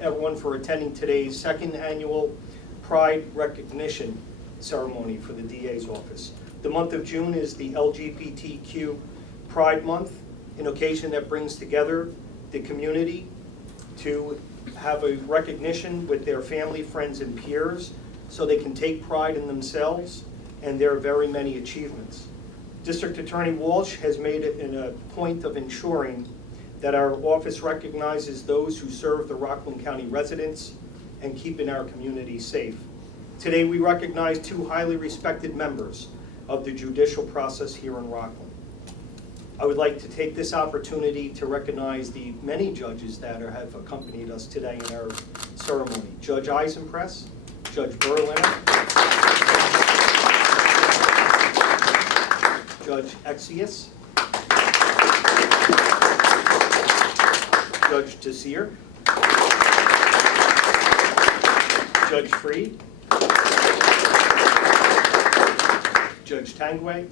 everyone for attending today's second annual Pride Recognition Ceremony for the DA's office. The month of June is the LGBTQ Pride Month, an occasion that brings together the community to have a recognition with their family, friends, and peers so they can take pride in themselves and their very many achievements. District Attorney Walsh has made it a point of ensuring that our office recognizes those who serve the Rockland County residents and keeping our community safe. Today we recognize two highly respected members of the judicial process here in Rockland. I would like to take this opportunity to recognize the many judges that have accompanied us today in our ceremony. Judge Eisenpress, Judge Berliner, Judge Exius, Judge Desir, Judge Freed, Judge Tangway, and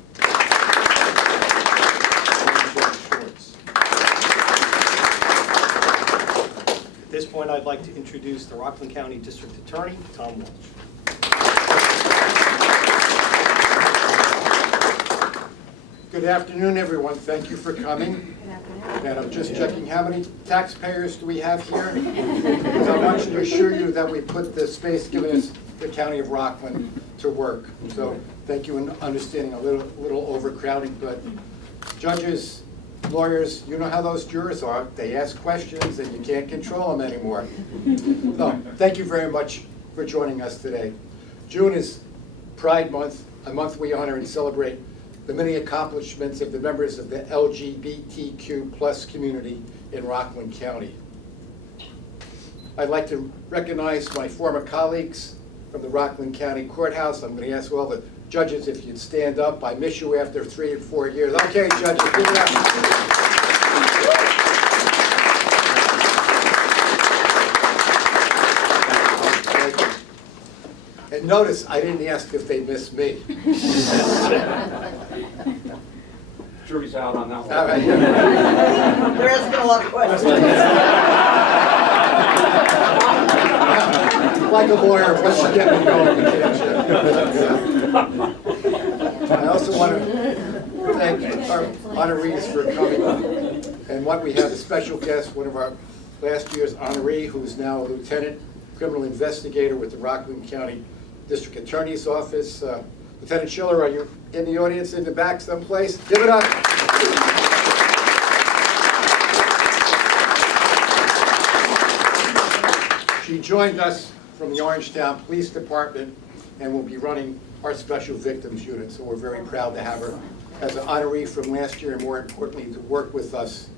Judge Schwartz. At this point, I'd like to introduce the Rockland County District Attorney, Tom Walsh. Good afternoon, everyone. Thank you for coming. Good afternoon. And I'm just checking how many taxpayers do we have here? Because I want to assure you that we put the space given us the County of Rockland to work. So thank you in understanding a little overcrowding, but judges, lawyers, you know how those jurors are. They ask questions and you can't control them anymore. So thank you very much for joining us today. June is Pride Month, a month we honor and celebrate the many accomplishments of the members of the LGBTQ+ community in Rockland County. I'd like to recognize my former colleagues from the Rockland County Courthouse. I'm going to ask all the judges if you'd stand up. I miss you after 3 and 4 years. Okay, judges, give it up. And notice, I didn't ask if they miss me. Jury's out on that one. All right. They're asking a lot of questions. Like a lawyer, once you get me going, you can't. I also want to thank our honorees for coming. And what we have a special guest, one of our last year's honoree, who is now a lieutenant criminal investigator with the Rockland County District Attorney's Office. Lieutenant Schiller, are you in the audience in the back someplace? Give it up. She joined us from the Orangetown Police Department and will be running our Special Victims Unit, so we're very proud to have her as an honoree from last year and more importantly to work with us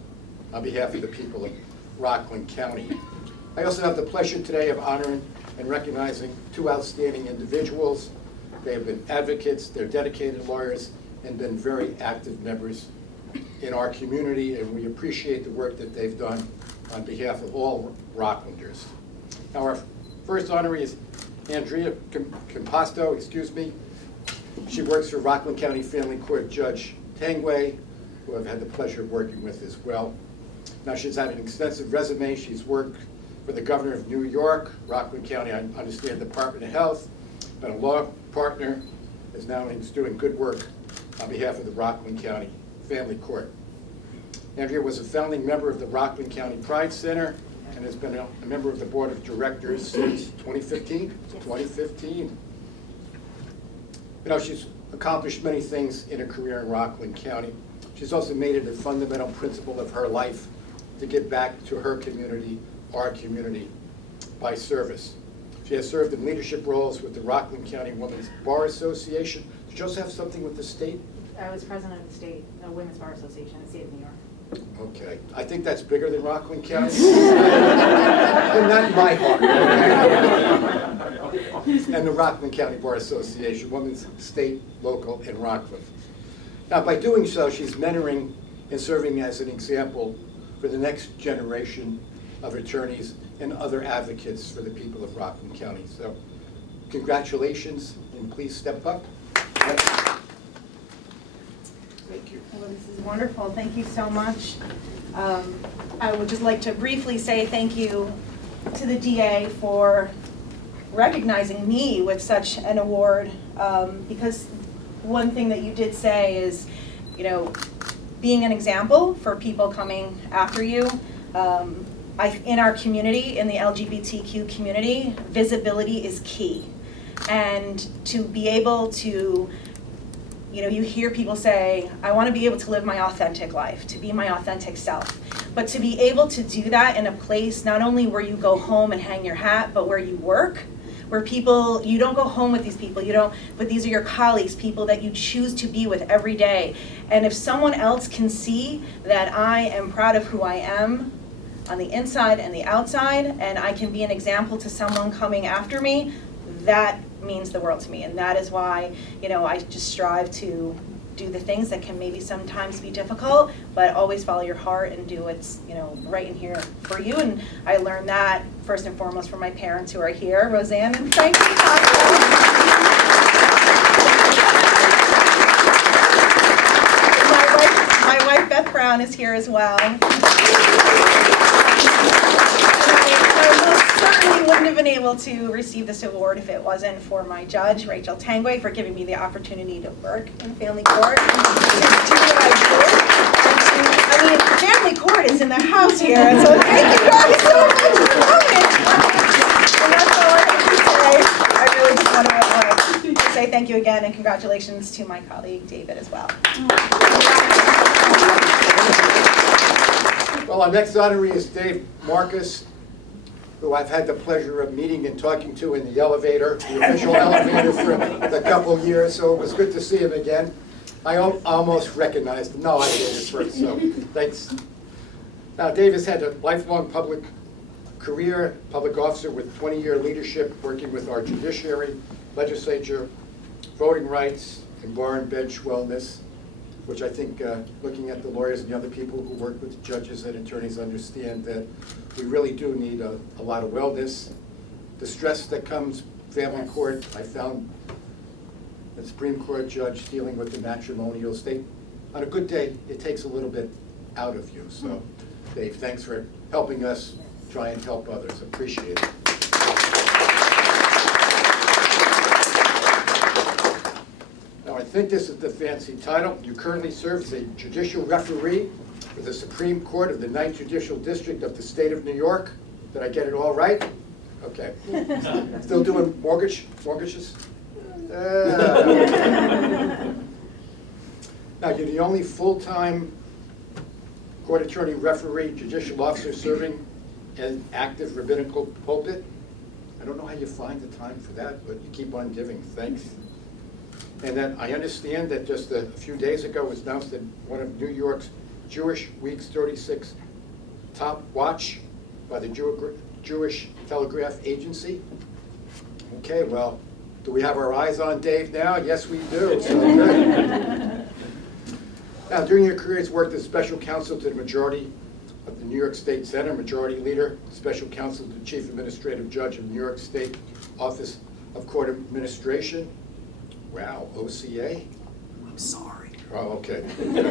on behalf of the people of Rockland County. I also have the pleasure today of honoring and recognizing two outstanding individuals. They have been advocates, they're dedicated lawyers, and been very active members in our community, and we appreciate the work that they've done on behalf of all Rocklanders. Now, our first honoree is Andrea Composto, She works for Rockland County Family Court Judge Tangway, who I've had the pleasure of working with as well. Now, she's had an extensive resume. She's worked for the Governor of New York, Rockland County, I understand, Department of Health, been a law partner, is now doing good work on behalf of the Rockland County Family Court. Andrea was a founding member of the Rockland County Pride Center and has been a member of the Board of Directors since 2015? 2015. You know, she's accomplished many things in her career in Rockland County. She's also made it a fundamental principle of her life to give back to her community, our community, by service. She has served in leadership roles with the Rockland County Women's Bar Association. Did you also have something with the state? I was president of the state Women's Bar Association in the state of New York. Okay, I think that's bigger than Rockland County. And not in my heart, okay? And the Rockland County Bar Association, Women's State, Local, and Rockland. Now, by doing so, she's mentoring and serving as an example for the next generation of attorneys and other advocates for the people of Rockland County. So, congratulations, and please step up. Thank you. Well, this is wonderful. Thank you so much. I would just like to briefly say thank you to the DA for recognizing me with such an award, because one thing that you did say is, you know, being an example for people coming after you. In our community, in the LGBTQ community, visibility is key. And to be able to, you know, you hear people say, I want to be able to live my authentic life, to be my authentic self. But to be able to do that in a place not only where you go home and hang your hat, but where you work, where people, you don't go home with these people, you don't, but these are your colleagues, people that you choose to be with every day. And if someone else can see that I am proud of who I am on the inside and the outside, and I can be an example to someone coming after me, that means the world to me. And that is why, you know, I just strive to do the things that can maybe sometimes be difficult, but always follow your heart and do what's, you know, right in here for you. And I learned that first and foremost from my parents who are here, Roseanne and Frankie. My wife Beth Brown is here as well. I certainly wouldn't have been able to receive this award if it wasn't for my judge, Rachel Tangway, for giving me the opportunity to work in family court and to do what I do. I mean, family court is in the house here, and so thank you guys so much for coming. And that's all I have to say. I really just want to say thank you again, and congratulations to my colleague David as well. Well, our next honoree is Dave Marcus, who I've had the pleasure of meeting and talking to in the elevator, the official elevator for a couple of years, so it was good to see him again. I almost recognized him. No, I did at first, so thanks. Now, Dave has had a lifelong public career, public officer with 20-year leadership, working with our judiciary, legislature, voting rights, and bar and bench wellness, which I think, looking at the lawyers and the other people who work with judges and attorneys, understand that we really do need a lot of wellness. The stress that comes, family court, I found a Supreme Court judge dealing with the matrimonial state. On a good day, it takes a little bit out of you. So, Dave, thanks for helping us try and help others. Appreciate it. Now, I think this is the fancy title. You currently serve as a judicial referee for the Supreme Court of the 9th Judicial District of the state of New York. Did I get it all right? Okay. Still doing mortgages? Now, you're the only full-time court attorney, referee, judicial officer serving an active rabbinical pulpit. I don't know how you find the time for that, but you keep on giving. Thanks. And then I understand that just a few days ago it was announced that one of New York's Jewish Week's 36 top watch by the Jewish Telegraph Agency. Okay, well, do we have our eyes on Dave now? Yes, we do. So good. Now, during your career, he's worked as special counsel to the majority of the New York State Senate, majority leader, special counsel to the chief administrative judge of New York State Office of Court Administration. Wow, OCA? I'm sorry. Oh, okay. You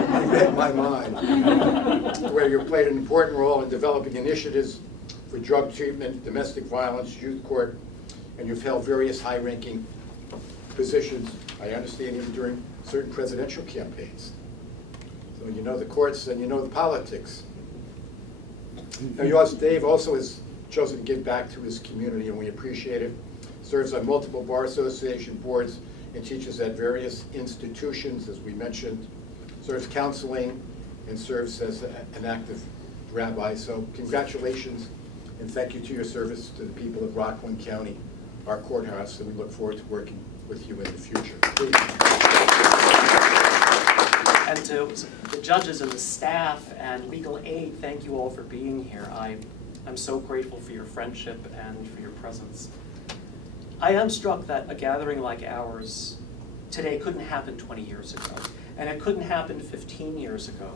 read my mind. Where you played an important role in developing initiatives for drug treatment, domestic violence, youth court, and you've held various high-ranking positions, I understand, even during certain presidential campaigns. So you know the courts and you know the politics. Now, Dave also has chosen to give back to his community, and we appreciate it. Serves on multiple bar association boards and teaches at various institutions, as we mentioned. Serves counseling and serves as an active rabbi. So congratulations and thank you to your service to the people of Rockland County, our courthouse, and we look forward to working with you in the future. Please. And to the judges and the staff and legal aid, thank you all for being here. I'm so grateful for your friendship and for your presence. I am struck that a gathering like ours today couldn't happen 20 years ago, and it couldn't happen 15 years ago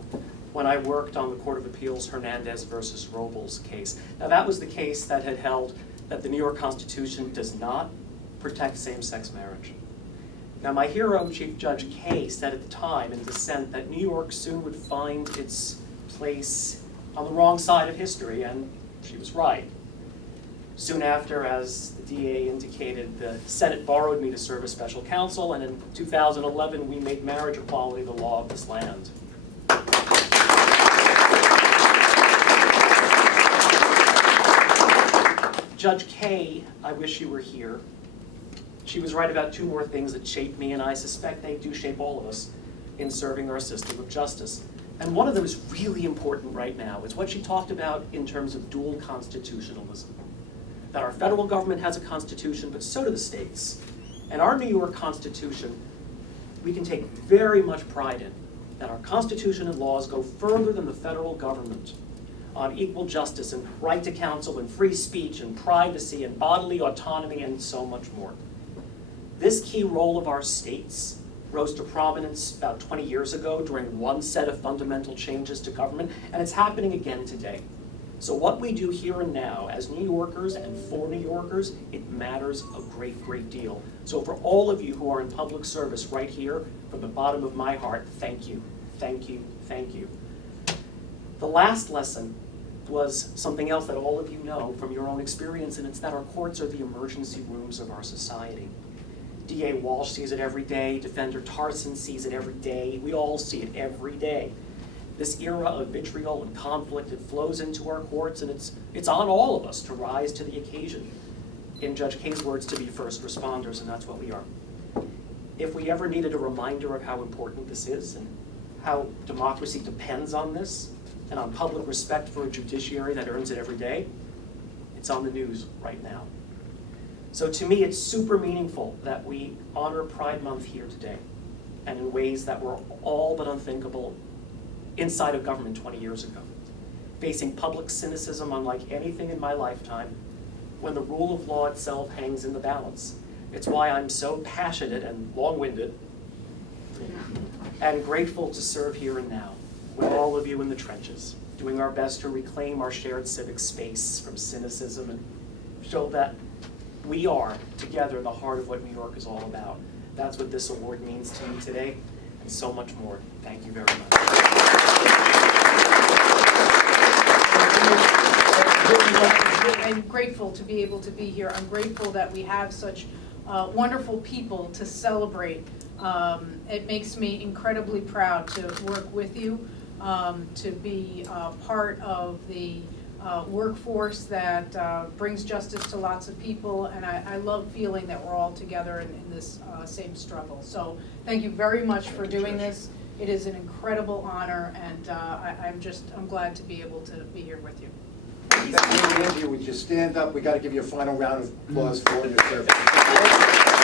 when I worked on the Court of Appeals Hernandez versus Robles case. Now, that was the case that had held that the New York Constitution does not protect same-sex marriage. Now, my hero, Chief Judge Kaye, said at the time in dissent that New York soon would find its place on the wrong side of history, and She was right. Soon after, as the DA indicated, the Senate borrowed me to serve as special counsel, and in 2011, we made marriage equality the law of this land. Judge Kay, I wish you were here. She was right about two more things that shaped me, and I suspect they do shape all of us in serving our system of justice. And one of them is really important right now. It's what she talked about in terms of dual constitutionalism. That our federal government has a constitution, but so do the states. And our New York Constitution, we can take very much pride in, that our Constitution and laws go further than the federal government on equal justice and right to counsel and free speech and privacy and bodily autonomy and so much more. This key role of our states rose to prominence about 20 years ago during one set of fundamental changes to government, and it's happening again today. So what we do here and now as New Yorkers and for New Yorkers, it matters a great, great deal. So for all of you who are in public service right here, from the bottom of my heart, thank you, thank you, thank you. The last lesson was something else that all of you know from your own experience, and it's that our courts are the emergency rooms of our society. DA Walsh sees it every day, Defender Tarson sees it every day, we all see it every day. This era of vitriol and conflict, it flows into our courts, and it's on all of us to rise to the occasion. In Judge Kay's words, to be first responders, and that's what we are. If we ever needed a reminder of how important this is and how democracy depends on this, and on public respect for a judiciary that earns it every day, it's on the news right now. So to me, it's super meaningful that we honor Pride Month here today, and in ways that were all but unthinkable inside of government 20 years ago. Facing public cynicism unlike anything in my lifetime, when the rule of law itself hangs in the balance. It's why I'm so passionate and long-winded and grateful to serve here and now with all of you in the trenches, doing our best to reclaim our shared civic space from cynicism and show that we are together the heart of what New York is all about. That's what this award means to me today, and so much more. Thank you very much. I'm grateful to be able to be here. I'm grateful that we have such wonderful people to celebrate. It makes me incredibly proud to work with you, to be part of the workforce that brings justice to lots of people, and I love feeling that we're all together in this same struggle. So thank you very much for doing this. It is an incredible honor, and I'm glad to be able to be here with you. Thank you, Angie. Would you stand up? We got to give you a final round of applause for your service.